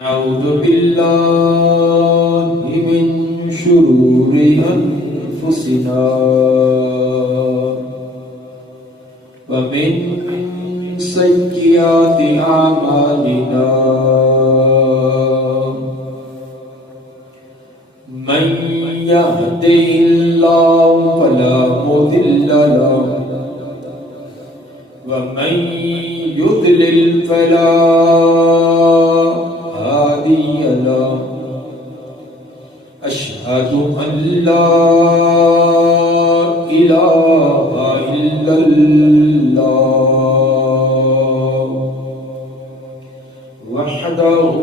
أعوذ بالله من شرور أنفسنا ومن سيئات أعمالنا من يهده الله فلا مضل له ومن يضلل فلا هادي له أشهد أن لا إله إلا الله وحده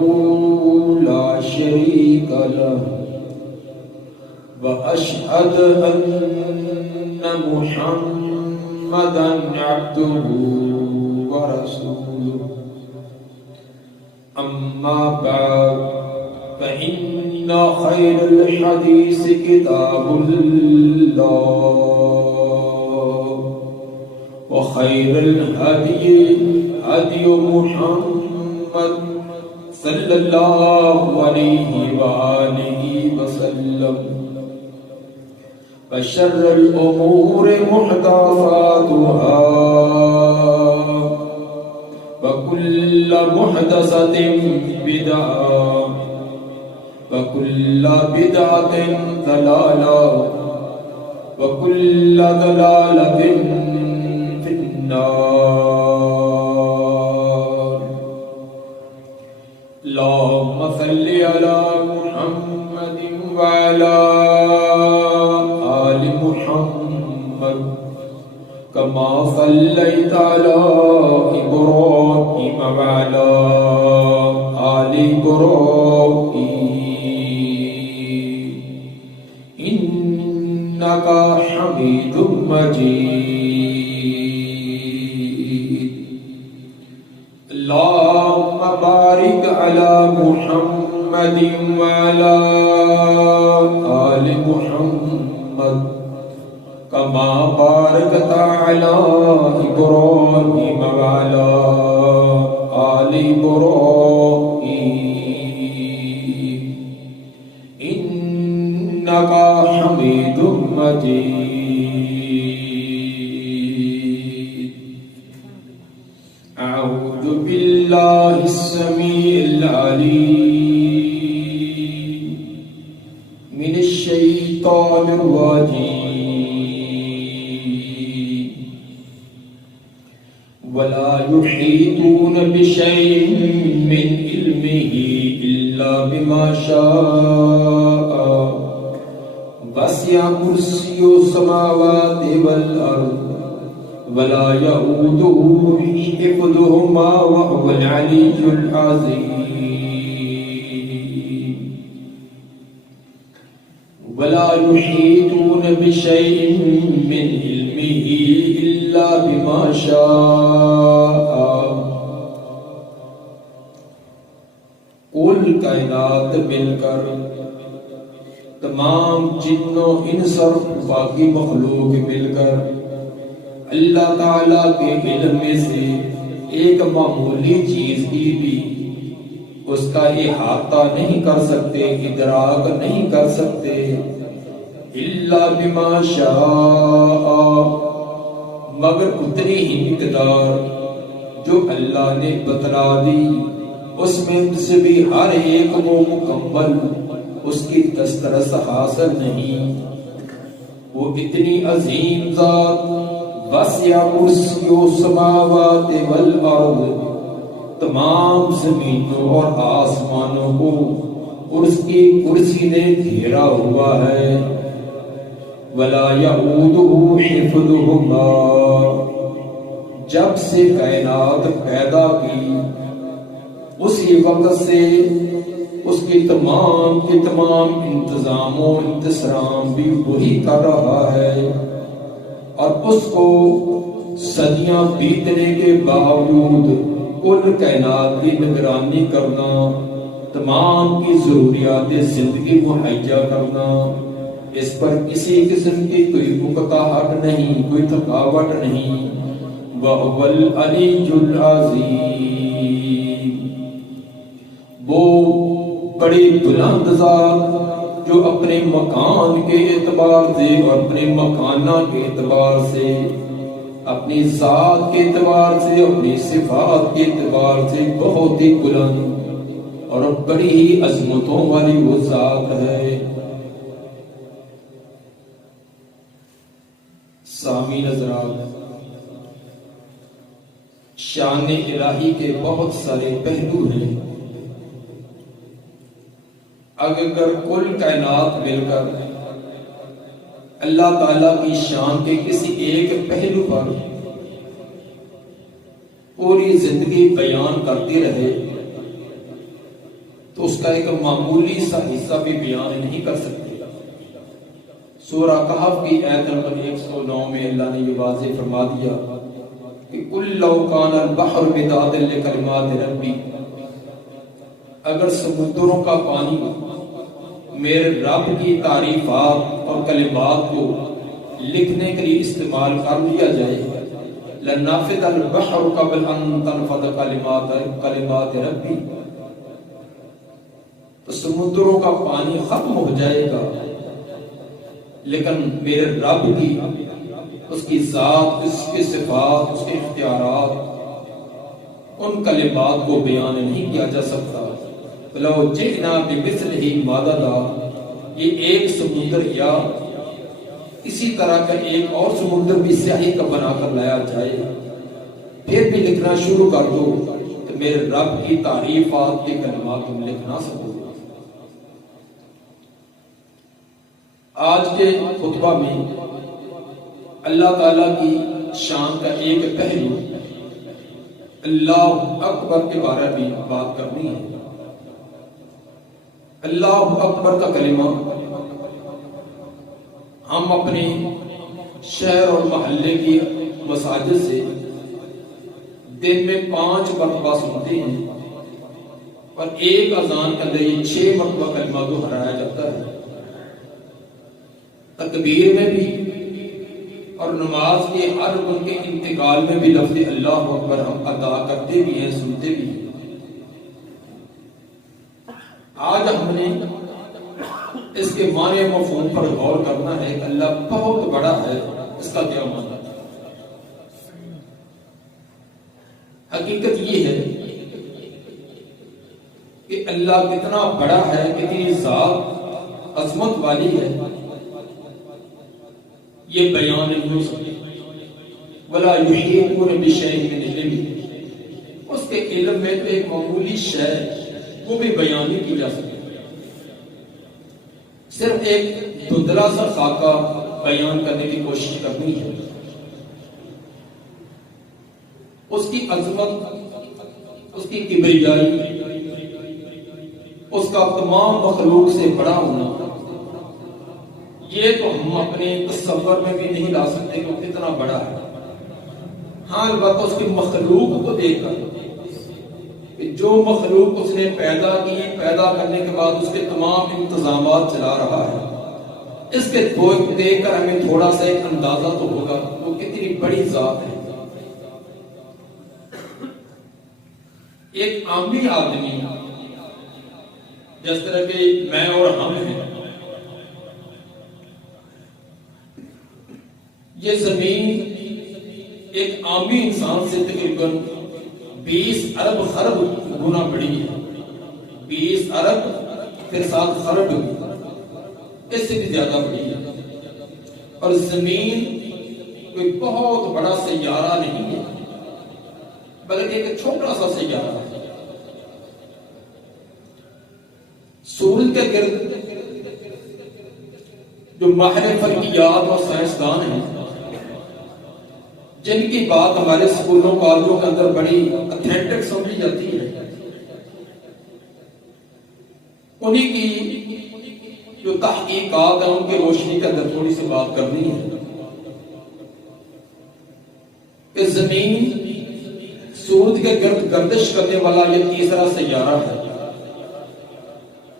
لا شريك له وأشهد أن محمدًا عبده ورسوله أما بعد فإن خير الحديث كتاب الله وخير الهدي هدي محمد صلى الله عليه وآله وسلم وشر الأمور محدثاتها وكل محدثة بدعة وكل بدعة ضلالة وكل ضلالة في النار. اللهم صل على محمد وعلى آل محمد كما صليت على إبراهيم وعلى آل إبراهيم إنك حميد مجيد. اللهم بارك على محمد وعلى آل محمد كما باركت على إبراهيم وعلى آل إبراهيم إنك حميد مجيد. أعوذ بالله السميع العليم من الشيطان الرجيم. ولا يحيطون بشيء من علمه إلا بما شاء وسع كرسيه السماوات والأرض ولا يؤوده حفظهما وهو العلي العظيم. ولا يحيطون بشيء من علمه إلا بما شاء. کل کائنات مل کر تمام جن و انس اور باقی مخلوق مل کر اللہ تعالیٰ کے علم میں سے ایک معمولی چیز کی بھی اس کا احاطہ نہیں کر سکتے، ادراک نہیں کر سکتے. الا بما شاء، مگر اتنی ہی مقدار جو اللہ نے بتلا دی، اس میں سے بھی ہر ایک کو مکمل اس کی دسترس حاصل نہیں. وہ اتنی عظیم ذات وسع کرسی السماوات والارض، تمام زمینوں اور آسمانوں کو اس کی کرسی نے گھیرا ہوا ہے. ولا یعودہ حفظہما، جب سے کائنات پیدا کی اسی وقت سے اس کی تمام انتظام و انتظام بھی وہی کر رہا ہے. اور اس کو صدیاں بیتنے کے باوجود کل کائنات کی نگرانی کرنا، تمام کی ضروریات زندگی مہیا کرنا، اس پر کسی قسم کی کوئی اکتاہٹ نہیں، کوئی تھکاوٹ نہیں. وَهُوَ الْعَلِيُّ الْعَظِيمُ، وہ بڑی بلند ذات جو اپنے مکان کے اعتبار سے اور اپنے مکانہ کے اعتبار سے، اپنی ذات کے اعتبار سے، اپنی صفات کے اعتبار سے بہت ہی بلند اور بڑی ہی عظمتوں والی وہ ذات ہے۔ سامعین حضرات، شان الہی کے بہت سارے پہلو ہیں۔ اگر کل کائنات مل کر اللہ تعالیٰ کی شان کے کسی ایک پہلو پر پوری زندگی بیان کرتی رہے تو اس کا ایک معمولی سا حصہ بھی بیان نہیں کر سکتے۔ سورہ کہف کی آیت نمبر 109 میں اللہ نے یہ واضح فرما دیا کہ قُلْ لَوْ كَانَ الْبَحْرُ مِدَادًا لِكَلِمَاتِ رَبِّي، اگر سمندروں کا پانی میرے رب کی تعریفات اور کلمات کو لکھنے کے لیے استعمال کر لیا جائے، لَنَفِدَ الْبَحْرُ قَبْلَ أَن تَنفَدَ كَلِمَاتِ رَبِّي، تو سمندروں کا پانی ختم ہو جائے گا، لیکن میرے رب کی، اس کی ذات، اس کی صفات، اس کے اختیارات، ان کلمات کو بیان نہیں کیا جا سکتا۔ لو جئنا بمثلہ مددا، یہ ایک سمندر یا اسی طرح کا ایک اور سمندر بھی سیاہی کا بنا کر لایا جائے، پھر بھی لکھنا شروع کر دو تو میرے رب کی تعریفات کے کلمات تم لکھ نہ سکو۔ آج کے خطبہ میں اللہ تعالیٰ کی شان کا ایک پہلو اللہ اکبر کے بارے میں بات کرنی ہے۔ اللہ اکبر کا کلمہ ہم اپنے شہر اور محلے کی مساجد سے دن میں 5 مرتبہ سنتے ہیں، اور ایک اذان کے اندر یہ 6 مرتبہ کلمہ دہرایا جاتا ہے۔ تکبیر میں بھی اور نماز کے ہر رکن کے انتقال میں بھی لفظ اللہ اکبر ہم ادا کرتے بھی ہیں، سنتے بھی ہیں۔ آج ہم نے اس کے معنی و مفہوم پر غور کرنا ہے کہ اللہ بہت بڑا ہے، اس کا کیا معنی ہے۔ حقیقت یہ ہے کہ اللہ کتنا بڑا ہے، کتنی ذات عظمت والی ہے، یہ بیان نہیں ہو سکتی۔ وَلَا يُحِيطُونَ بِشَيْءٍ مِّنْ عِلْمِهِ، اس کے علم میں تو ایک معمولی شے وہ بھی بیان نہیں کی جا سکتی، صرف ایک دھندلا سا خاکہ بیان کرنے کی کوشش کرنی ہے۔ اس کی عظمت، اس کی کبریائی، اس کا تمام مخلوق سے بڑا ہونا، یہ تو ہم اپنے تصور میں بھی نہیں لا سکتے کہ وہ کتنا بڑا ہے۔ ہاں البتہ اس کی مخلوق کو دیکھ کر کہ جو مخلوق اس نے پیدا کی، پیدا کرنے کے بعد اس کے تمام انتظامات چلا رہا ہے، اس کے دیکھ کر ہمیں تھوڑا سا ایک اندازہ تو ہوگا وہ کتنی بڑی ذات ہے۔ ایک عامی آدمی جس طرح کہ میں اور ہم ہیں، یہ زمین ایک عامی انسان سے تقریباً 20 ارب خرب گنا بڑی ہے، 20 ارب پھر 7 خرب، اس سے بھی زیادہ بڑی ہے۔ اور زمین کوئی بہت بڑا سیارہ نہیں ہے، بلکہ ایک چھوٹا سا سیارہ ہے۔ سورج کے گرد جو ماہر فلکیات اور سائنسدان ہیں، جن کی بات ہمارے اسکولوں کالجوں کے اندر بڑی اتھینٹک سمجھی جاتی ہے، انہی کی جو تحقیقات ہیں ان کی روشنی کے اندر تھوڑی سی بات کرنی ہے کہ زمین سورج کے گرد گردش کرنے والا یہ تیسرا سیارہ ہے۔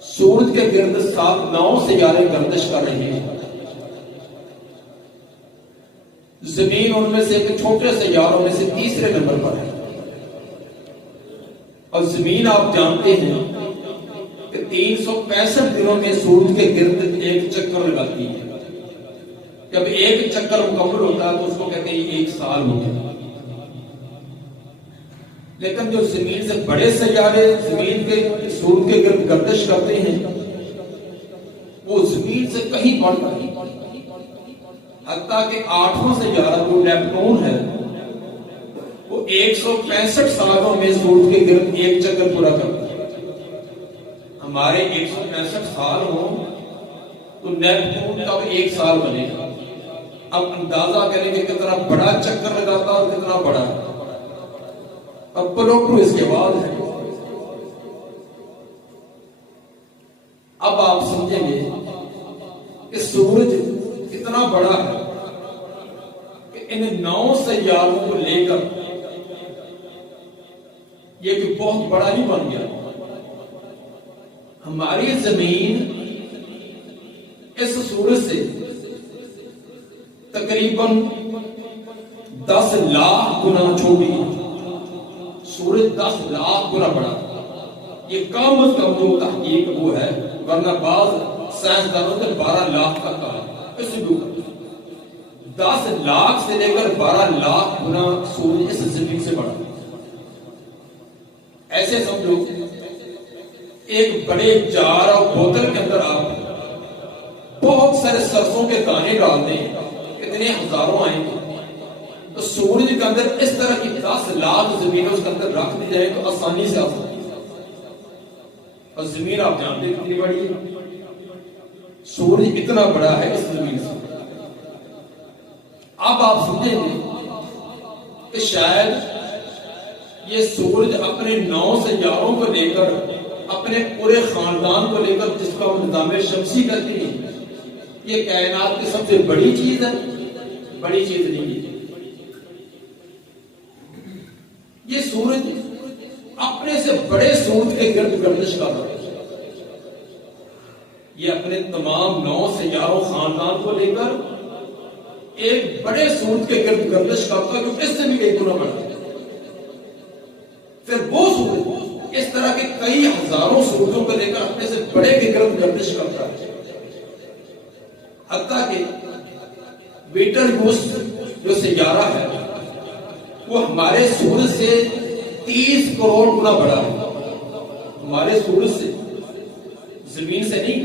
سورج کے گرد 7-9 سیارے گردش کر رہے ہیں، زمین ان میں سے ایک چھوٹے سیاروں میں سے تیسرے نمبر پر ہے۔ اور زمین آپ جانتے ہیں کہ 365 دنوں میں سورج کے گرد ایک چکر لگاتی ہے. جب ایک چکر مکمل ہوتا ہے تو اس کو کہتے ہیں ایک سال ہو گیا. لیکن جو زمین سے بڑے سیارے زمین کے سورج کے گرد گردش کرتے ہیں وہ زمین سے کہیں بڑھ کر، حتیٰ کہ 8واں سیارہ جو نیپٹون ہے وہ 165 سالوں میں سورج کے گرد ایک چکر پورا کرتا ہے. ہمارے 165 سال ہوں تو نیپٹون کا ایک سال بنے گا. اب اندازہ کریں کہ کتنا بڑا چکر لگاتا اور کتنا بڑا. اب پلوٹو اس کے بعد ہے. اب آپ سمجھیں گے کہ سورج کتنا بڑا ہے کہ ان 9 سیاروں کو لے کر یہ کہ بہت بڑا ہی بن گیا. ہماری زمین اس سورج سے تقریباً 10 لاکھ گنا چھوٹی ہے. سورج 10 لاکھ گنا بڑا. یہ کم از کم جو تحقیق وہ ہے، ورنہ بعض سائنسدانوں نے 12 لاکھ تک کہا. اس سے 10 لاکھ سے لے کر 12 لاکھ گنا سورج اس زمین سے بڑا. ایسے سمجھو ایک بڑے جار اور بوتل کے اندر آپ بہت سارے سرسوں کے دانے ڈال دیں، کتنے ہزاروں آئیں گے. تو سورج کے اندر اس طرح کی 10 لاکھ زمینیں اس کے اندر رکھ دی جائے تو آسانی سے آ سکتی ہے. اور زمین آپ جانتے ہیں کتنی بڑی ہے. سورج اتنا بڑا ہے اس زمین سے. اب آپ سمجھیں گے کہ شاید یہ سورج اپنے 9 سیاروں کو لے کر، اپنے پورے خاندان کو لے کر، جس کو ہم نظام شمسی کہتے ہیں، یہ کائنات کی سب سے بڑی چیز ہے. بڑی چیز نہیں ہے. یہ سورج اپنے سے بڑے سورج کے گرد گردش کر رہا ہے. یہ اپنے تمام 9 سیاروں خاندان کو لے کر ایک بڑے سورج کے گرد گردش کرتا ہے جو اس سے بھی ایک گنا بڑا ہے. پھر وہ سورج اس طرح کے کئی ہزاروں سورجوں کو لے کر اپنے سے بڑے کے گرد گردش کرتا ہے. حتیٰ کہ بیٹلجوس جو سیارہ ہے وہ ہمارے سورج سے 30 کروڑ گنا بڑا ہے. ہمارے سورج سے، زمین سے نہیں.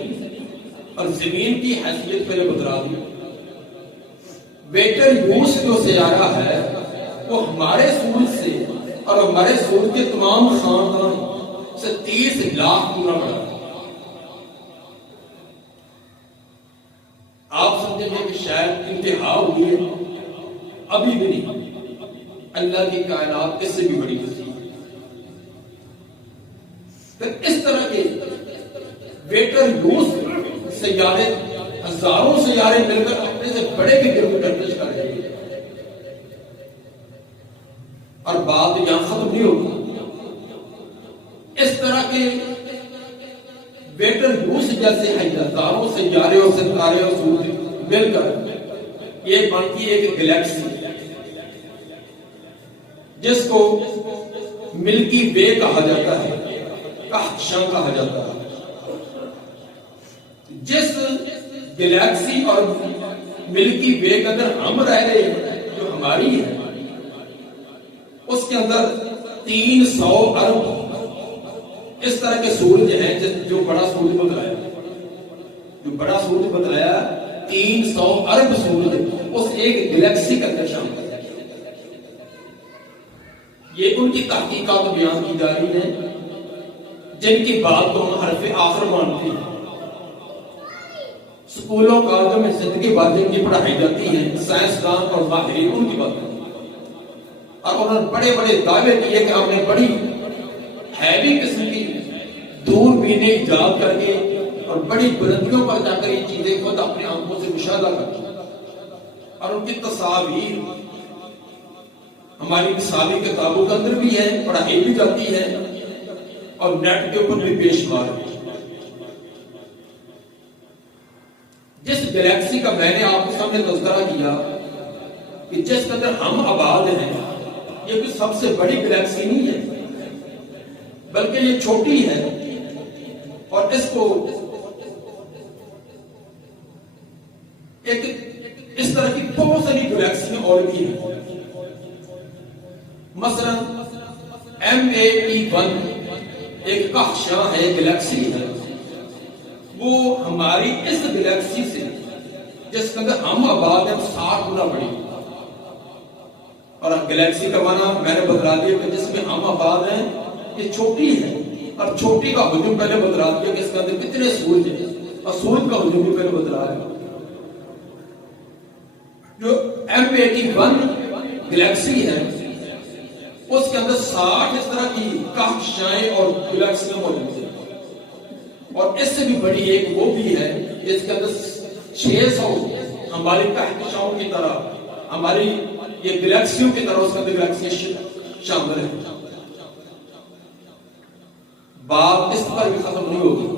اور زمین کی حیثیت پہلے بتلا دی. بیٹلجوس جو سیارہ ہے وہ ہمارے سورج سے اور ہمارے سورج کے تمام خاندان سے 30 لاکھ گنا بڑا ہے. آپ سمجھیں گے کہ شاید انتہا ہوئی ہے. ابھی بھی نہیں. اللہ کی کائنات اس سے بھی بڑی ہے. اس طرح کے بیٹلجوس سیارے، ہزاروں سیارے مل کر اپنے سے بڑے کے گرد گردش کر رہے ہیں. اور بات یہاں ختم نہیں ہوگی. اس طرح کے بیٹلجوس جیسے ہزاروں سیارے اور ستارے اور سورج مل کر یہ بنتی ہے ایک گلیکسی جس کو ملکی وے کہا جاتا ہے، کہکشاں کہا جاتا ہے. جس گلیکسی اور ملکی وے کے اندر ہم رہ رہے ہیں، جو ہماری ہے، اس کے اندر 300 ارب اس طرح کے سورج ہیں. جو بڑا سورج بتلایا، جو بڑا سورج بتلایا 300 ارب سورج اس ایک گلیکسی کے اندر شامل ہے. یہ ان کی تحقیقات بیان کی جا رہی ہیں جن کی بات تو ہم حرف آخر مانتے ہیں. سکولوں کالجوں میں زندگی بھر جن کی پڑھائی جاتی ہے، سائنسدان اور ماہرین ان کی باتیں، اور انہوں نے بڑے بڑے دعوے کیے کہ ہم نے بڑی ہیوی قسم کی دوربینیں ایجاد کر کے اور بڑی بلندیوں پر جا کر یہ چیزیں خود اپنے آنکھوں سے مشاہدہ کرتی ہیں. اور ان کی تصاویر ہماری مثالی کتابوں کے اندر بھی ہے، پڑھائی بھی جاتی ہے اور نیٹ کے اوپر بھی بے شمار ہے. جس گلیکسی کا میں نے آپ کے سامنے تذکرہ کیا کہ جس کے اندر ہم آباد ہیں، یہ کوئی سب سے بڑی گلیکسی نہیں ہے، بلکہ یہ چھوٹی ہے. اور اس کو ایک اس طرح کی بہت ساری گلیکسیاں اور بھی ہیں. مثلا MAP1 ایک کہکشاں ہے، گلیکسی ہے، وہ ہماری اس گلیکسی سے جس کے اندر ہم آباد ہیں 60 گنا بڑی. اور گلیکسی کا معنی میں نے بتلا دیا کہ جس میں ہم آباد ہیں یہ چھوٹی ہے، اور چھوٹی کا حجم پہلے بتلا دیا کہ اس کے اندر کتنے سورج ہیں، اور سورج کا حجم بھی پہلے بتلا دیا. جو M81 گلیکسی ہے اس کے اندر 60 اس طرح کی کہکشائیں اور گلیکسیاں موجود ہیں. اور اس سے بھی بڑی ایک وہ بھی ہے جس کے اندر 600 ہماری کہکشاؤں کی طرح، ہماری یہ گلیکسیوں کی طرح اس کے اندر گلیکسیاں شامل ہیں. بات اس پر بھی ختم نہیں ہوگی.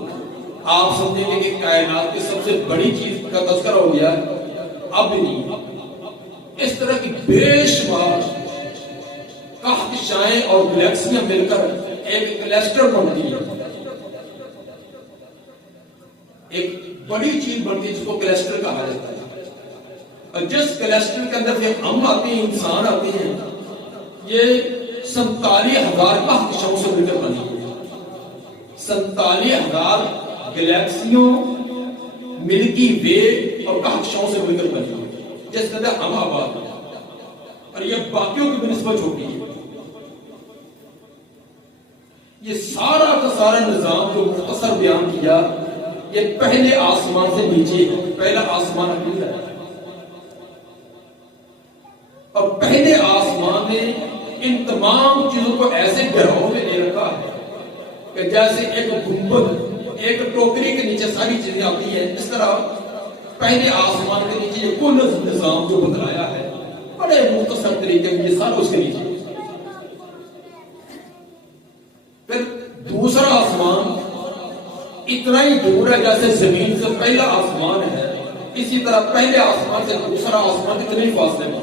آپ سمجھیں گے کہ کائنات کی سب سے بڑی چیز کا تذکرہ ہو گیا، اب نہیں. اس طرح کی بے شمار کہکشائیں اور گلیکسیاں مل کر ایک کلسٹر بنتی ہے، ایک بڑی چیز بنتی ہے جس کو کلسٹر کہا جاتا ہے. اور جس کلسٹر کے اندر پھر ہم آتے ہیں، انسان آتے ہیں، یہ 47,000 کہکشاؤں سے مل کر بنی ہے. 47,000 گلیکسیوں، ملکی وے اور کہکشاؤں سے مل کر بنی ہے جس کے اندر ہم آباد ہیں. اور یہ باقیوں کی بنسبت چھوٹی ہے. یہ سارا کا سارا نظام جو مختصر بیان کیا، یہ پہلے آسمان سے نیچے ہے. پہلا آسمان عقیل ہے، اور پہلے آسمان نے ان تمام چیزوں کو ایسے گروہوں میں لے رکھا ہے کہ جیسے ایک گنبد، ایک ٹوکری کے نیچے ساری چیزیں آتی ہیں، اس طرح پہلے آسمان کے نیچے یہ کل نظام جو بتلایا ہے بڑے مختصر طریقے میں، یہ سارا اس کے نیچے. پھر دوسرا آسمان اتنا ہی دور ہے جیسے زمین سے پہلا آسمان ہے، اسی طرح پہلے آسمان سے دوسرا آسمان اتنے ہی فاصلے میں.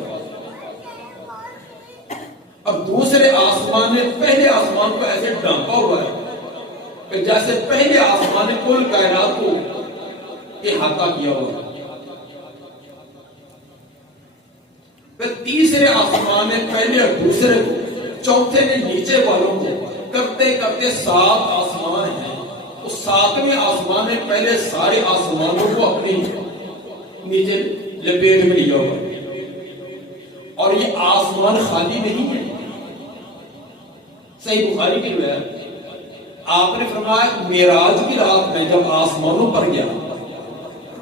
اب دوسرے آسمان نے پہلے آسمان کو ایسے ڈھانپا ہوا ہے کہ جیسے پہلے آسمان نے کل کائنات کو احاطہ کیا ہوا ہے. پھر تیسرے آسمان نے پہلے اور دوسرے کو، چوتھے نے نیچے والوں کو، کرتے کرتے 7 آسمان ہیں. اس 7ویں آسمان نے پہلے سارے آسمانوں کو اپنے نیچے لپیٹ میں لیا ہوا ہے. اور یہ آسمان خالی نہیں ہے. صحیح بخاری کی روایت، آپ نے فرمایا معراج کی رات میں جب آسمانوں پر گیا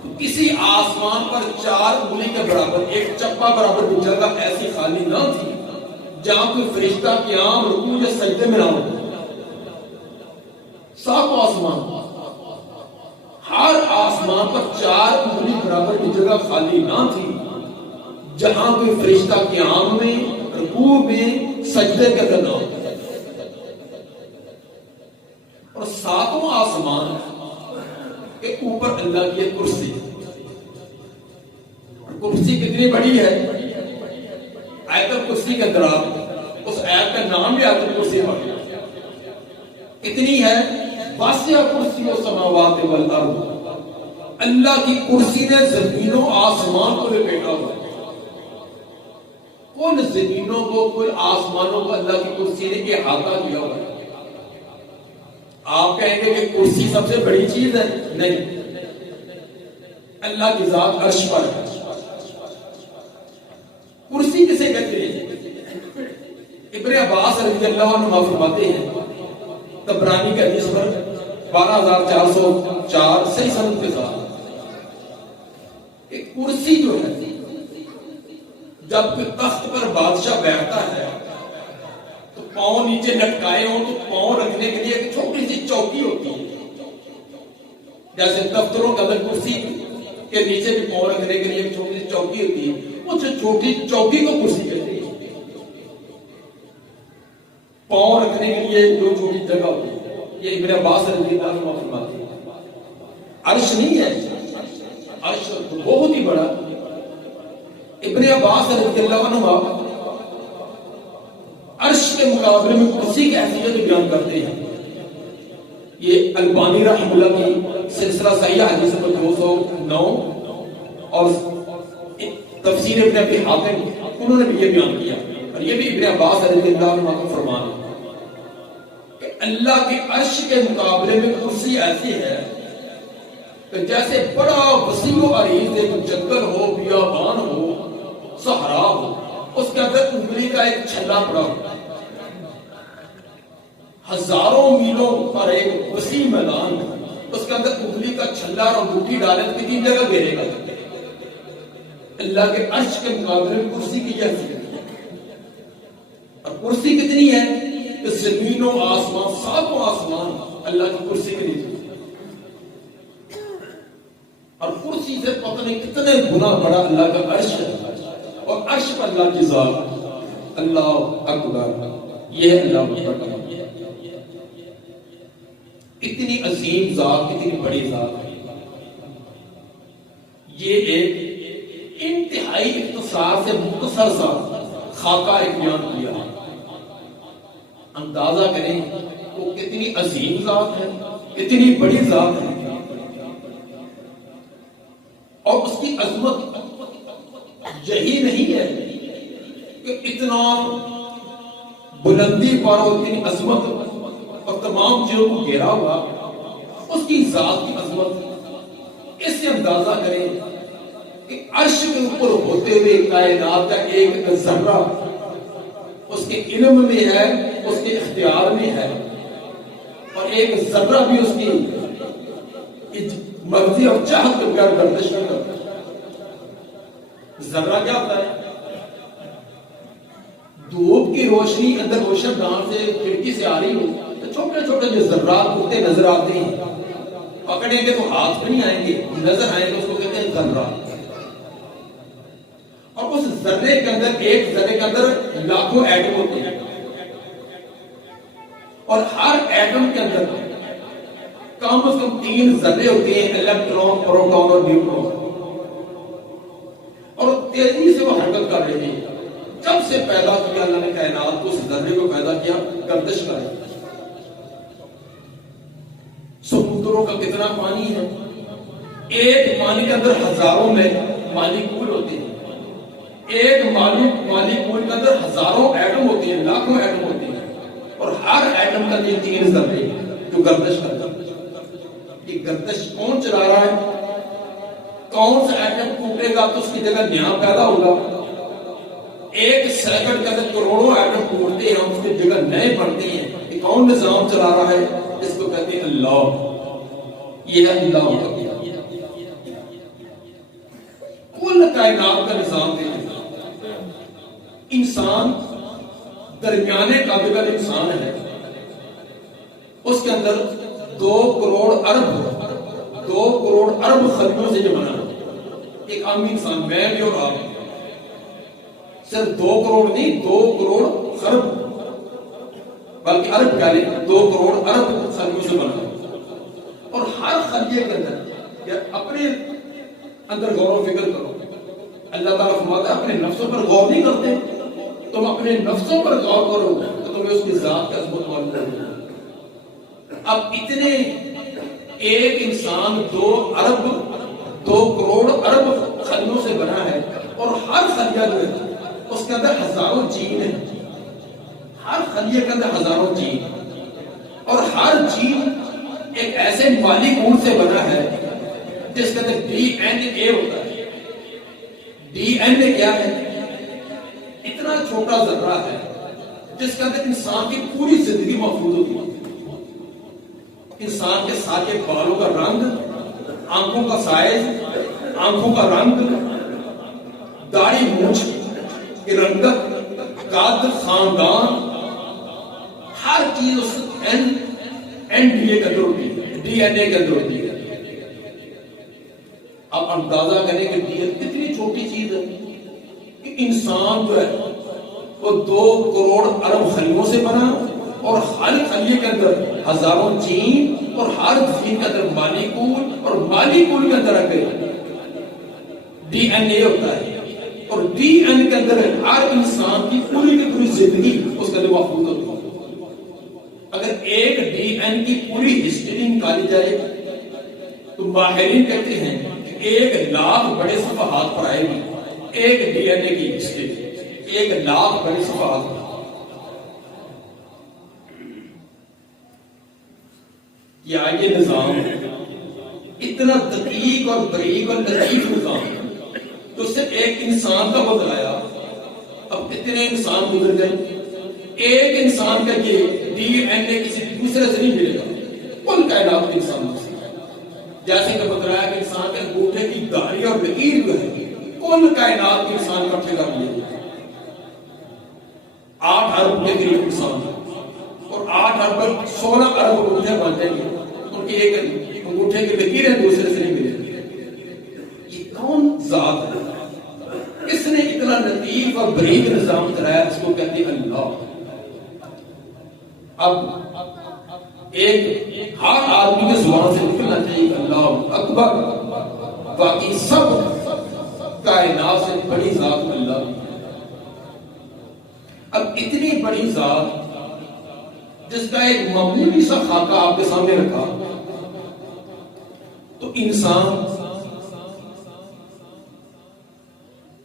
تو کسی آسمان پر 4 انگلی کے برابر، ایک چپا برابر بھی جگہ ایسی خالی نہ تھی جہاں کوئی فرشتہ قیام، رکوع یا سجدے میں نہ ہو. 7 آسمان، ہر آسمان پر 4 انگلی برابر کی جگہ خالی نہ تھی جہاں کوئی فرشتہ قیام میں، رکوع میں، سجدے کے اندر نہ ہو. اور 7واں آسمان کے اوپر اللہ کی کرسی. کرسی کتنی بڑی ہے؟ آیت الکرسی کے اندر اس آیت کا نام بھی آیت الکرسی ہے. اتنی ہے، واسع کرسی السماوات والارض. اللہ کی کرسی نے زمینوں آسمان کو لپیٹا ہوا ہے. کون زمینوں کو، کل آسمانوں کو اللہ کی کرسی نے احاطہ کیا ہوا ہے. آپ کہیں گے کہ کرسی سب سے بڑی چیز ہے؟ نہیں، اللہ کی ذات عرش پر ہے. کرسی کسے کہتے ہیں؟ ابن عباس رضی اللہ عنہ فرماتے ہیں، طبرانی کا حدیث پر 12,404 صحیح سند کے ساتھ، ایک کرسی جو ہے جب کوئی تخت پر بادشاہ بیٹھتا ہے تو پاؤں نیچے لٹکائے ہوں تو پاؤں رکھنے کے لیے ایک چھوٹی سی چوکی ہوتی ہے. جیسے دفتروں کے اندر کرسی کے نیچے بھی پاؤں رکھنے کے لیے ایک چھوٹی سی چوکی ہوتی ہے، وہ چھوٹی چوکی کو کرسی کہتے ہیں. پاؤں رکھنے کے لیے جو چھوٹی جگہ ہوتی ہے، یہ ابن عباس رضی اللہ عنہ فرماتے ہیں. عرش نہیں ہے، عرش بہت ہی بڑا. ابن عباس رضی اللہ عنہ عرش کے مقابلے میں کرسی کی حیثیت بیان کرتے ہیں. یہ البانی رحمہ اللہ کی سلسلہ صحیح حدیث نمبر 209 اور تفسیر ابن ابی حاتم انہوں نے بھی یہ بیان کیا، اور یہ بھی ابن عباس رضی اللہ عنہ کا فرمان ہے کہ اللہ کے عرش کے مقابلے میں کرسی ایسی ہے کہ جیسے بڑا وسیع و عریض ایک جنگل ہو، بیابان ہو، صحرا ہو، اس کے اندر انگلی کا ایک چھلا پڑا ہو، ہزاروں میلوں پر ایک وسیع میدان، اس کے اندر انگلی کا چھلا اور انگوٹھی ڈالے تو کتنی جگہ گھیرے گا؟ اللہ کے عرش کے مقابلے میں کرسی کی جیسی ہے، اور کرسی کتنی ہے کہ زمین و آسمان، ساتوں آسمان اللہ کی کرسی کے نیچے، اور کرسی سے پتہ نہیں کتنے گنا بڑا اللہ کا عرش ہے، اور عرش پر اللہ کی ذات، اللہ اکبر، یہ اللہ اکبر، اتنی عظیم ذات، اتنی بڑی ذات ہے۔ یہ ایک انتہائی اختصار سے مختصر سا خاکہ ایک بیان کیا، اندازہ کریں وہ کتنی عظیم ذات ہے، کتنی بڑی ذات ہے، اور اس کی عظمت یہی نہیں ہے کہ اتنا بلندی پر اور اتنی عظمت اور تمام چیزوں کو گھیرا ہوا، اس کی ذات کی عظمت اس سے اندازہ کریں کہ عرش کے اوپر ہوتے ہوئے کائنات کا ایک ذرہ اس کے علم میں ہے، اس کے اختیار میں ہے، اور ایک ذرہ بھی اس کی مرضی اور چاہت کے بغیر گردش نہ کرتا۔ ذرہ کیا ہوتا ہے؟ دھوپ کی روشنی اندر روشن دان سے کھڑکی سے آ رہی ہو تو چھوٹے چھوٹے جو ذرات اڑتے نظر آتے ہیں، پکڑیں گے تو ہاتھ میں نہیں آئیں گے، نظر آئیں گے، اس کو کہتے ہیں ذرہ۔ اور اس ذرے کے اندر، ایک ذرے کے اندر لاکھوں ایٹم ہوتے ہیں، اور ہر ایٹم کے اندر کم از کم 3 ذرے ہوتے ہیں، الیکٹران، پروٹون اور نیوٹرون، اور تیزی سے وہ حرکت کر رہے ہیں۔ جب سے پیدا کیا اللہ نے کائنات کو، اس ذرے کو پیدا کیا، گردش کر رہے ہیں۔ سمندروں کا کتنا پانی ہے، ایک پانی کے اندر ہزاروں میں مالیکول ہوتے ہیں، ایک مالیکول کے اندر ہزاروں ایٹم ہوتے ہیں، لاکھوں ایٹم ہوتے ہیں، اور ہر ایٹم کا یہ 3 ذرے جو گردش کرتا ہے۔ یہ گردش کون چلا رہا ہے؟ کون سا ایٹم ٹوٹے گا تو اس کی جگہ نیا پیدا ہوگا؟ ایک سیکنڈ کے اندر کروڑوں ایٹم ٹوٹتے ہیں، اس کی جگہ نئے بڑھتے ہیں۔ یہ کون نظام چلا رہا ہے؟ اس کو کہتے ہیں اللہ۔ یہ ہے اللہ کا کل کائنات کا نظام ہے۔ انسان درمیانے قد کا انسان ہے، اس کے اندر 2 کروڑ ارب خلیوں سے جو بنا ہے ایک عام انسان، میں بھی اور آپ، صرف 2 کروڑ نہیں، 2 کروڑ خرب، بلکہ ارب کیا لیں، 2 کروڑ ارب خلیوں سے بنا ہے، اور ہر خلیے کے اندر اپنے اندر غور و فکر کرو۔ اللہ تعالیٰ فرماتا ہے اپنے نفسوں پر غور نہیں کرتے، تم اپنے نفسوں پر غور کرو تو تمہیں اس کی ذات کا عظمت معلوم ہوگی۔ اب اتنے ایک انسان 2 کروڑ ارب خلیوں سے بنا ہے، اور ہر خلیہ جو ہے اس کے اندر ہزاروں جین ہیں، ہر خلیے کے اندر ہزاروں جین، اور ہر جین ایک ایسے مالیکول سے بنا ہے جس کے اندر ڈی این اے ہوتا ہے۔ ڈی این اے کیا ہے؟ اتنا چھوٹا ذرہ ہے جس کے اندر انسان کی پوری زندگی محفوظ ہوتی ہے۔ انسان کے سارے بالوں کا رنگ، آنکھوں کا سائز، آنکھوں کا رنگ، داڑھی مونچھ کی رنگت، قد، خاندان، ہر چیز اس این ڈی اے کے اندر ہوتی ہے، ڈی این اے کے اندر ہوتی ہے۔ آپ اندازہ کریں کہ ڈی این کتنی چھوٹی چیز ہے کہ انسان جو ہے وہ 2 کروڑ ارب خلیوں سے بنا، اور ہر خلیے کے اندر ہزاروں جین، اور ہر جین کے اندر مالیکول، اور مالیکول کے اندر اگر ڈی این اے ہوتا ہے، اور ڈی این کے اندر ہر انسان کی پوری زندگی اس کے اندر محفوظ ہوتی ہے۔ اگر ایک ڈی این کی پوری ہسٹری نکالی جائے تو ماہرین کہتے ہیں کہ 1,00,000 بڑے صفحات پر آئے گی ایک ڈی این اے کی ہسٹری، 1,00,000 بڑے صفحات پر۔ یہ نظام اتنا دقیق اور بریک اور لطیف نظام تو صرف ایک انسان کا بدلایا، اب اتنے انسان گزر گئے، ایک انسان کا یہ ڈی این اے کسی دوسرے سے نہیں ملے گا، کل کائنات کے انسان سے جیسے کہ بتلایا کہ انسان کے انگوٹھے کی داڑھی اور لکیر جو ہے کل کائنات کے انسان اکٹھے کر لیے 8 ارب کے قریب انسان اور 8 ارب 16 ارب انگوٹھے بن جائیں گے، ان کی ایک انگوٹھے کی لکیریں دوسرے سے نہیں ملے۔ یہ کون ذات ہے؟ اس نے اتنا لطیف اور بریک نظام چلایا، اس کو کہتے ہیں اللہ۔ اب ایک ہر آدمی کے زبان سے نکلنا چاہیے اللہ اکبر، باقی سب کائنات سے بڑی ذات اللہ۔ اب اتنی بڑی ذات جس کا ایک معمولی سا خاکہ آپ کے سامنے رکھا تو انسان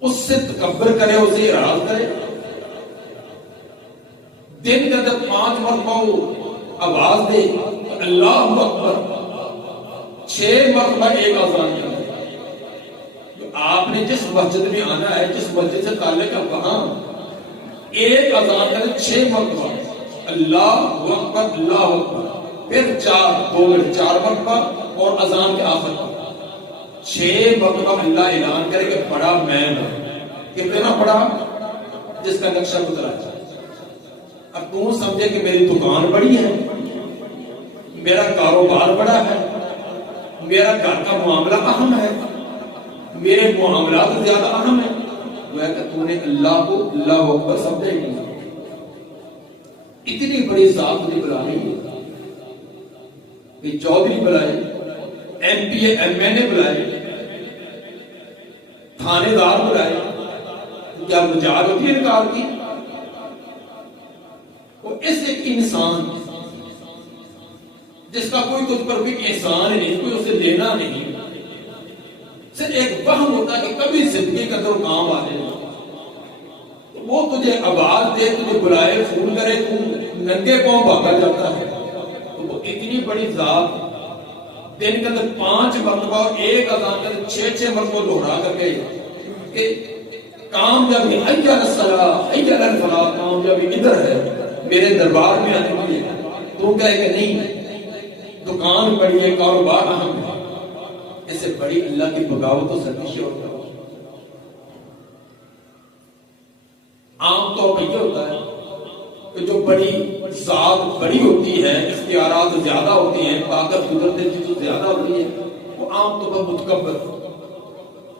اس سے تکبر کرے، اسے اعراض کرے، دن کے اندر 5 مرتبہ آواز دے اللہ اکبر، 6 مرتبہ ایک اذان کرے۔ آپ نے جس مسجد میں آنا ہے، جس مسجد سے تعلق ہے، وہاں ایک اذان کرے 6 مرتبہ اللہ اکبر اللہ اکبر، پھر 4 مرتبہ اور اذان کے آخر پر 6 مرتبہ اللہ اعلان کرے کہ بڑا میں کتنا بڑا، جس کا نقشہ گزرا ہے۔ اب تو سمجھے کہ میری دکان بڑی ہے، میرا کاروبار بڑا ہے، میرا گھر کا معاملہ اہم ہے، میرے معاملات زیادہ اہم ہے، وہ ہے کہ تو نے اللہ کو اللہ اکبر سمجھے ہی نہیں۔ اتنی بڑی ذات مجھے بلانی ہے کہ چودھری بلائے، M P A M N A بلائے، تھانے دار بلائے، کیا مجال ہوتی ہے انکار کی؟ وہ اس ایک انسان جس کا کوئی تجھ پر بھی احسان نہیں، کوئی اسے لینا نہیں، صرف ایک وہم ہوتا ہے کہ کبھی زندگی کا اندر کام آ جائے، وہ تجھے آواز دے، تجھے بلائے، فون کرے، تو ننگے پاؤں بھاگا جاتا ہے۔ تو وہ اتنی بڑی ذات دن کے اندر 5 مرتبہ اور ایک اذان کے اندر 6 مرتبہ دوہرا کر کے کہ کامیابی حی علی الصلاۃ حی علی الفلاح، کامیابی ادھر ہے میرے دربار میں آنے والی ہے۔ تو کہے کہ نہیں، دکان بڑی ہے، کاروبار اہم ہے، اس سے بڑی اللہ کی بغاوت و سرکشی ہوتا ہے۔ عام طور پہ یہ ہوتا ہے کہ جو بڑی ذات بڑی ہوتی ہے، اختیارات زیادہ ہوتی ہیں، طاقت قدرت چیزیں زیادہ ہوتی ہیں، وہ عام طور پر متکبر،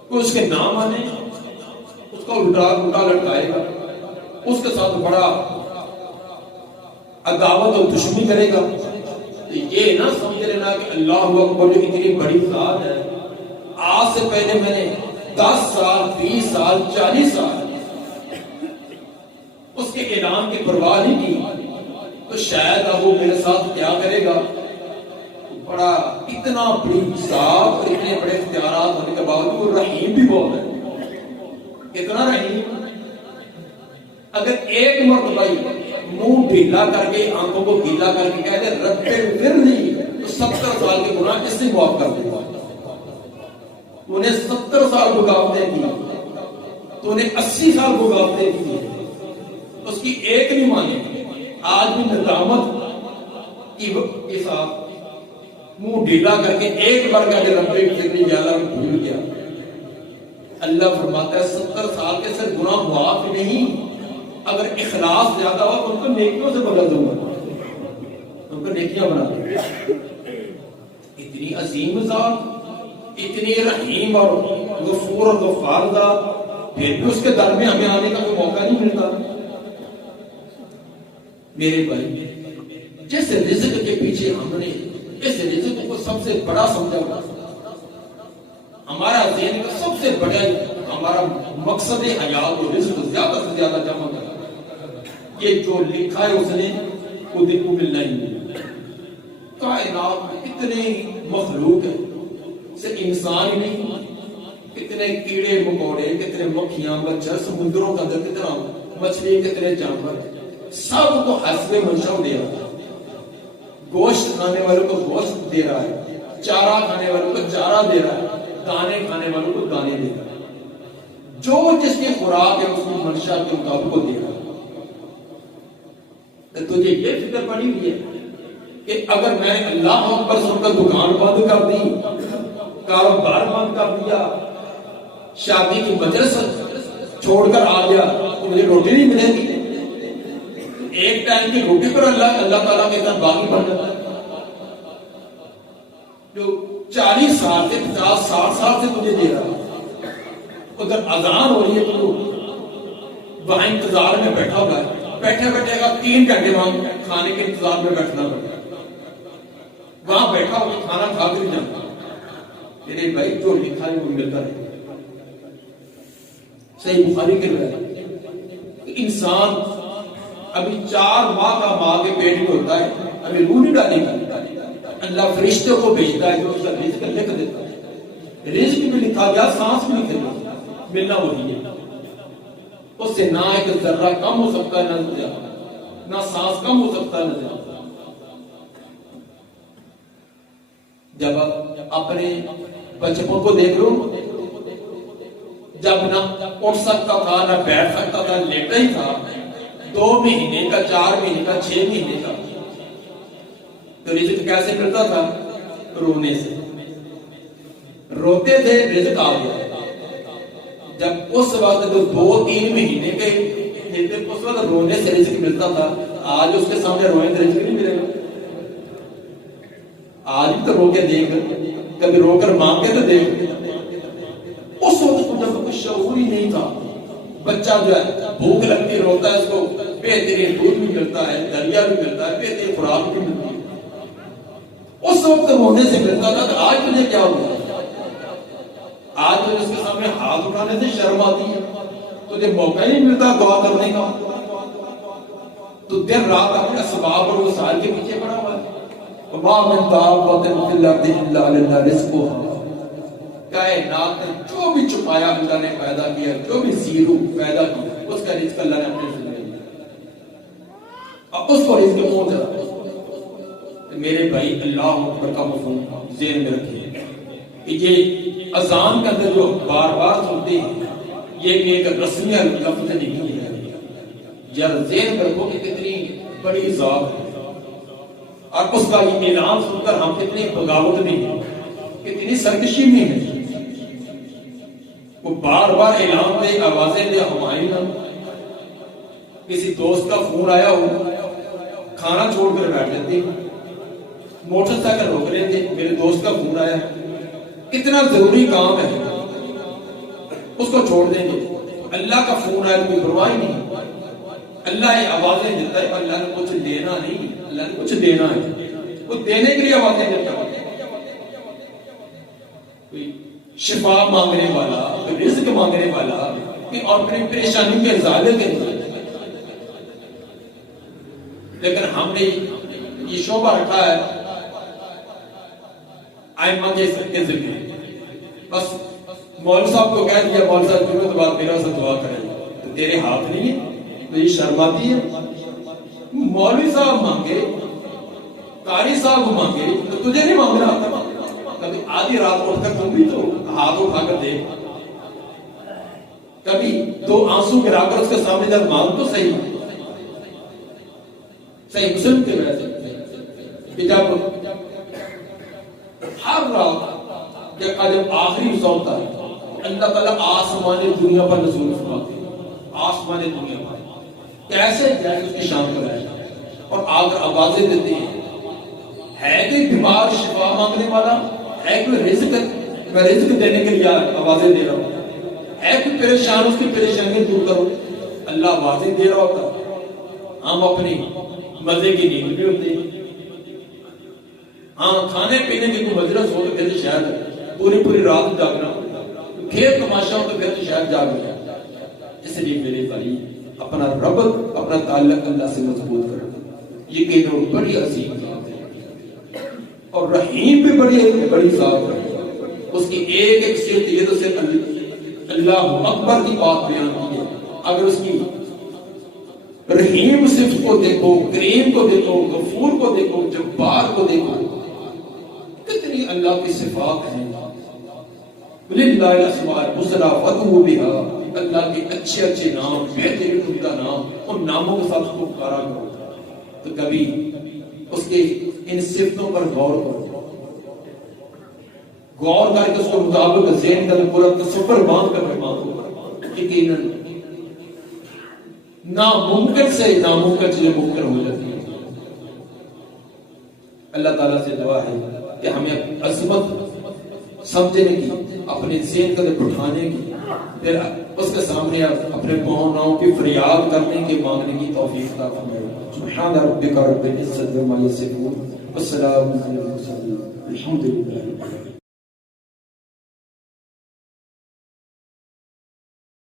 کوئی اس کے نام آنے اس کا الٹا لٹکائے گا، اس کے ساتھ بڑا عداوت اور دشمنی کرے گا۔ تو یہ نہ سمجھ لینا کہ اللہ اکبر جو اتنی بڑی ذات ہے، آج سے پہلے میں نے 10 سال 20 سال 40 سال اس کے اعلان کی پرواہ نہیں کی، تو شاید اب وہ میرے ساتھ کیا کرے گا۔ بڑا اتنا بڑی ذات اور اتنے بڑے اختیارات ہونے کے باوجود وہ رحیم بھی بہت ہے، اتنا رحیم اگر ایک مرتبہ منہ ڈھیلا کر کے آنکھوں کو گیلا کر کے کہہ دے رب پھر نہیں، تو 70 سال کے گناہ اس سے معاف کر دے گا۔ انہیں 70 سال بغاوتیں کی تو انہیں 80 سال بغاوتیں کی، اس کی ایک نہیں مانی، آج بھی ندامت کے ساتھ منہ ڈھیلا کر کے ایک بار کہہ دے رب پھر نہیں، یا اللہ بھول گیا۔ اللہ فرماتا ہے 70 سال کے صرف گناہ معاف نہیں، اگر اخلاص زیادہ ہو تو ان کو نیکیوں سے بدل دوں گا، ان کو نیکیاں بنا دوں گا۔ اتنی عظیم ذات، اتنی رحیم اور غفور اور غفار ذات، پھر بھی اس کے در میں ہمیں آنے کا کوئی موقع نہیں ملتا۔ میرے بھائی، جس رزق کے پیچھے ہم نے اس رزق کو سب سے بڑا سمجھا، ہمارا ذہن کا سب سے بڑا ہمارا مقصد حیات و رزق زیادہ سے زیادہ جمع کرنا، یہ جو لکھا ہے اس نے وہ دل کو ملنا ہی نہیں۔ کائنات میں اتنے مخلوق ہیں، صرف انسان ہی نہیں، کتنے کیڑے مکوڑے، کتنے مکھیاں، مچھر، سمندروں کے اندر کتنا مچھلی، کتنے جانور، سب کو حسب منشا دے رہا ہے۔ گوشت کھانے والوں کو گوشت دے رہا ہے، چارہ کھانے والوں کو چارہ دے رہا ہے، دانے کھانے والوں کو دانے دے رہا ہے، جو جس کی خوراک ہے اس کی منشا کے مطابق کو دے رہا ہے۔ تجھے یہ فکر پڑی ہوئی ہے کہ اگر میں اللہ اکبر سن کر دکان بند کر دی، کاروبار بند کر دیا، شادی کی مجلس چھوڑ کر آ گیا تو مجھے روٹی نہیں ملے گی؟ ایک ٹائم کی روٹی پر اللہ تعالیٰ کے ساتھ باقی بن جاتا ہے۔ جو 40 سال سے 50 60 سے تجھے دے رہا ہے، ادھر اذان ہو رہی ہے تو وہاں انتظار میں بیٹھا ہوا ہے، بیٹھے بیٹھے گا 3 گھنٹے وہاں کھانے کے انتظار میں بیٹھنا پڑتا ہے، وہاں بیٹھا ہوا کھانا کھا کر جانا، میرے بھائی جو لکھا ہے وہ ملتا ہے۔ صحیح بخاری کے روایت، انسان ابھی 4 ماہ کا ماں کے پیٹ میں ہوتا ہے، ابھی روح نہیں ڈالے گا، اللہ فرشتوں کو بھیجتا ہے جو اس کا رزق لکھ دیتا ہے، رزق بھی لکھا گیا، سانس بھی لکھ دیا، ملنا وہی ہے، اس سے نہ ایک ذرہ کم ہو سکتا ہے نہ زیادہ، نہ سانس کم ہو سکتا ہے نہ زیادہ۔ جب اپنے بچپن کو دیکھ لو، جب نہ اٹھ سکتا تھا نہ بیٹھ سکتا تھا، لیٹا ہی تھا، 2 مہینے کا، 4 مہینے کا، 6 مہینے کا، تو رزق کیسے ملتا تھا؟ رونے سے، روتے تھے رزق آ گیا۔ جب اس وقت جو 2-3 مہینے کے اس وقت رونے سے رزق ملتا تھا، آج اس کے سامنے رونے سے رزق نہیں ملے گا۔ آج بھی تو رو کے دیکھ، کبھی رو کر مانگ کے تو دیکھ۔ اس وقت جب کچھ شعور ہی نہیں تھا، بچہ جو ہے بھوک لگتی روتا ہے، اس کو بہترین دودھ بھی ملتا ہے، دریا بھی ملتا ہے، بہترین خوراک بھی ملتی ہے، اس وقت رونے سے ملتا تھا۔ تو آج تجھے کیا ہوا؟ آج تجھے اس کے سامنے ہاتھ اٹھانے سے شرم آتی ہے، تجھے موقع ہی نہیں ملتا دعا کرنے کا، تو دن رات اپنے اسباب اور وسائل کے پیچھے پڑا ہوا ہے۔ وَمَا مِن دَابَّةٍ فِي الْأَرْضِ إِلَّا عَلَى اللَّهِ رِزْقُهَا، کائنات میں جو بھی چھپایا اللہ نے پیدا کیا، جو بھی زیرو پیدا کیا، اس کا رزق اللہ نے اپنے ذمہ لیا، اب اس کو رزق کون دے رہا ہے؟ میرے بھائی اللہ اکبر کا مفہوم ذہن میں رکھیے کہ یہ اذان کے اندر جو بار بار سنتے ہیں، یہ بھی ایک رسمی لفظ نہیں ہے، یار ذہن میں رکھو کہ کتنی بڑی ذات ہے، اور اس کا یہ اعلان سن کر ہم کتنی بغاوت میں ہیں، کتنی سرکشی میں ہیں۔ وہ بار بار اعلان دے، آوازیں دے، ہماری نہ کسی دوست کا فون آیا ہو، کھانا چھوڑ کر بیٹھ جاتے، موٹر سائیکل روک لیتے، میرے دوست کا فون آیا، کتنا ضروری کام ہے، اس کو چھوڑ دیں گے۔ اللہ کا فون آیا تو کوئی پرواہ ہی نہیں، اللہ یہ آوازیں دیتا ہے، اللہ نے کچھ دینا نہیں، اللہ نے کچھ دینا ہے، وہ دینے کے لیے آوازیں دیتا ہے۔ کوئی شفا مانگنے والا، کوئی رزق مانگنے والا، اور اپنی پریشانی کے ازالے کے لیے، لیکن ہم نے یہ شعبہ رکھا ہے ائمہ کے ذریعے، بس مولوی صاحب کو کہہ دیا، مولوی صاحب ضرورت بات میرا سے دعا کریں، تو تیرے ہاتھ نہیں ہے، تو یہ شرم آتی ہے۔ مولوی صاحب مانگے، قاری صاحب مانگے، تو تجھے نہیں مانگنا آتا؟ کبھی آدھی رات اٹھ کر تم بھی تو ہاتھ اٹھا کر دیکھ، کبھی 2 آنسو گرا کر اس کے سامنے جب مانگ تو صحیح مسلم کے وجہ سے، جب ہر رات جب آخری روزہ ہوتا ہے، اللہ تعالیٰ آسمان دنیا پر نزول فرماتے ہیں، آسمان دنیا پر کیسے جیسے اس کی شان پر ہے، اور آ کر آوازیں دیتے ہیں، ہے کوئی بیمار شفا مانگنے والا، ہے کوئی رزق، میں رزق دینے کے لیے آوازیں دے رہا ہوں، ہے کوئی پریشان، اس کی پریشانی دور کرو، اللہ آوازیں دے رہا ہوتا، ہم اپنی مزے کی نیند بھی ہوتے ہیں، ہاں کھانے پینے کی کوئی مجلس ہو تو پھر تو شاید پوری رات جاگنا، کھیل تماشا ہو تو پھر تو شاید جاگ جائے۔ اس لیے میرے بھائی اپنا ربط، اپنا تعلق اللہ سے مضبوط کرو، یہ کہ بڑی عظیم بات ہے۔ اور رحیم بھی بڑی ذات ہے، اس کی ایک ایک صفت، یہ تو صرف اللہ اکبر کی بات بیان کی ہے۔ اگر اس کی رحیم صفت کو دیکھو، کریم کو دیکھو، غفور کو دیکھو، جبار کو دیکھو، کتنی اللہ کی صفات ہیں۔ للہ الاسماء الحسنی فادعوہ بہا، اللہ کے اچھے اچھے نام، بہترین عمدہ نام، ان ناموں کے ساتھ اس کو پکارا کرو۔ تو کبھی اس کے ان صفتوں پر غور کرو، غور کر کے اس کے مطابق ذہن کا پورا تصور باندھ کر مانگو، یقیناً ناممکن سے ناممکن چیزیں ممکن ہو جاتی ہیں۔ اللہ تعالیٰ سے دعا ہے کہ ہمیں عظمت سمجھنے کی، اپنے ذہن کا بٹھانے کی، پھر اس کے سامنے اپنے گناہوں کی فریاد کرنے کے، مانگنے کی توفیق عطا فرمائے۔ سبحان ربک رب العزت عما یصفون والسلام علی المرسلین، الحمد للہ۔